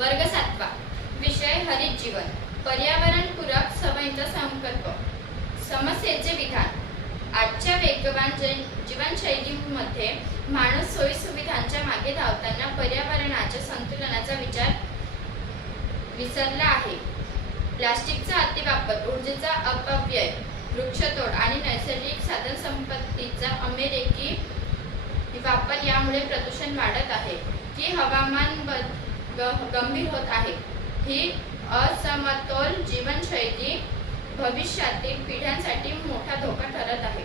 वर्ग 7वा. विषय हरित जीवन. पर्यावरणपूरक सवयींचा संकल्प. समस्येचे विधान. आजच्या वेगवान जीवनशैलीमध्ये माणूस सोयीसुविधांच्या मागे धावताना पर्यावरणाच्या संतुलनाचा विचार विसरला आहे. प्लास्टिकचा अतिवापर, ऊर्जेचा अपव्यय, वृक्षतोड आणि नैसर्गिक साधनसंपत्तीचा अमेरिकी वापर यामुळे प्रदूषण वाढत आहे. ही हवामान गंभीर होत आहे. ही असमतोल जीवनशैली भविष्यातील पिढ्यांसाठी मोठा धोका ठरत आहे.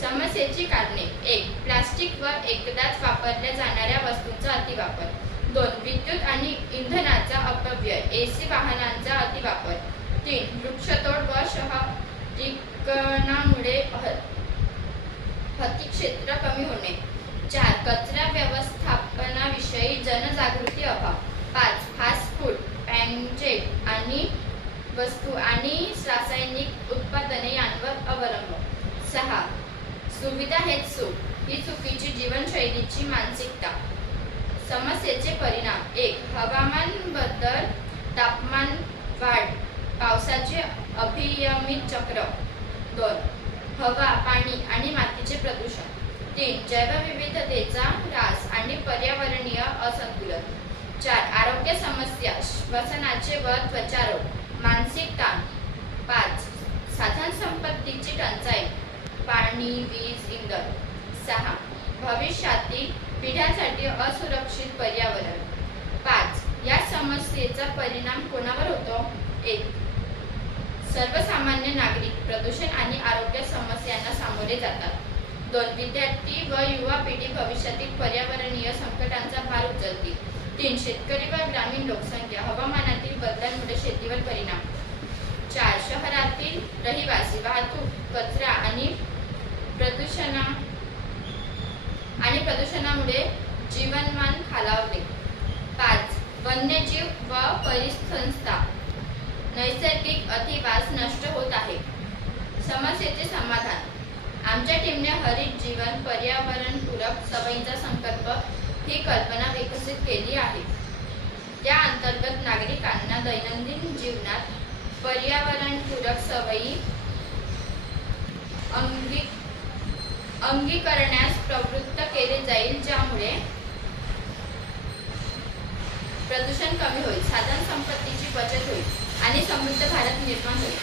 समस्येची कारणे. 1. प्लास्टिक व एकदाच वापरल्या जाणाऱ्या वस्तूंचा अतिवापर. 2. विद्युत आणि इंधनाचा अपव्यय, AC वाहनांचा अतिवापर. 3. वृक्षतोड व शहरीकरणामुळे हरितक्षेत्र कमी होणे. 4. कचरा व्यवस्थापनाविषयी जनजागृती अभाव. 5. फास्ट फूड, पॅकेज आणि वस्तू आणि रासायनिक उत्पादने यांवर अवलंबून. 6. सुविधा हेच सुख, ही चुकीची जीवनशैलीची मानसिकता. समस्येचे परिणाम. 1. हवामान बदल, तापमान वाढ, पावसाचे अनियमित चक्र. 2. हवा, पाणी आणि मातीचे प्रदूषण. 3. जैवविविधतेचा ऱ्हास आणि पर्यावरणीय असंतुलन. 4. आरोग्य समस्या, श्वसनाचे व त्वचा रोग, मानसिक ताण. 5. साधनसंपत्तीची टंचाई, पाणी, वीज, इंधन. 6. भविष्यातील पिढ्यांसाठी असुरक्षित पर्यावरण. 5. या समस्येचा परिणाम कोणावर होतो? 1. सर्वसामान्य नागरिक प्रदूषण आणि आरोग्य समस्यांना सामोरे जातात. 2. विद्यार्थी व युवा पिढी भविष्यातील पर्यावरणीय संकटांचा भार उचलतील. 3. शेतकरी व ग्रामीण लोकसंख्या, हवामानातील बदलांमुळे शेतीवर परिणाम. 4. शहरातील रहिवासी, वाहतूक, कचरा आणि प्रदूषणामुळे जीवनमान खालावते. 5. वन्यजीव व परिसंस्था, नैसर्गिक अधिवास नष्ट होत आहे. समस्येचे समाधान. आमच्या टीमने हरित जीवन पर्यावरणपूरक सवयींचा संकल्प ही कल्पना विकसित केली आहे. त्या अंतर्गत नागरिकांना दैनंदिन जीवनात पर्यावरणपूरक सवयी अंगीकारण्यास प्रवृत्त केले जाईल, ज्यामुळे प्रदूषण कमी होईल, साधनसंपत्तीची बचत होईल आणि समृद्ध भारत निर्माण होईल.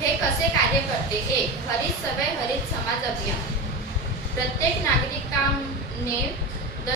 हे कसे कार्य करते? 1. हरित सवय हरित समाज अभियान. प्रत्येक नागरिकाने